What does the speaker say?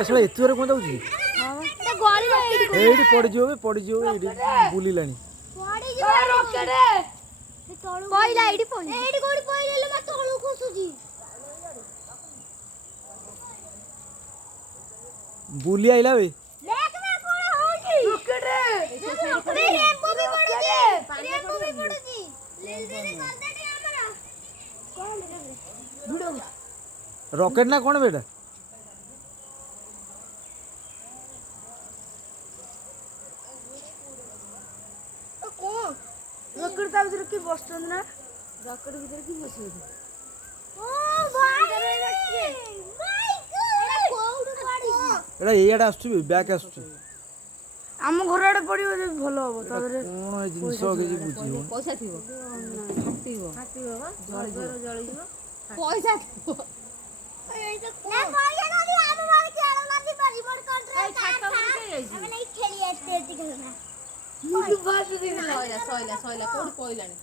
আসলে এତେ জোরে কোন ଯାଉଛି ଏଇଠି ପଡ଼ିଯିବ ଏଇଠି ବୁଲିଲାଣି ବୁଲି ଆଇଲା ବେ रॉकेट ना कौन बेटा रॉकेट ता भीतर की बसछन ना रॉकेट भीतर की बसछन ओ भाई एड़ा एयाडा आसुची बैक आसुची हम घर आडे पड़िबो जे भलो होबो ताबरे कोन ए जिंस के जी बुझी हो पैसा थिबो हाथी बाबा जळी जिवो पैसा थिबो ना पैसा नदी हम मार खेलो नदी पर रिमोट कंट्रोल छाता उठे जाईची हम नहीं खेली एते खेलना सइला कोड पइलानी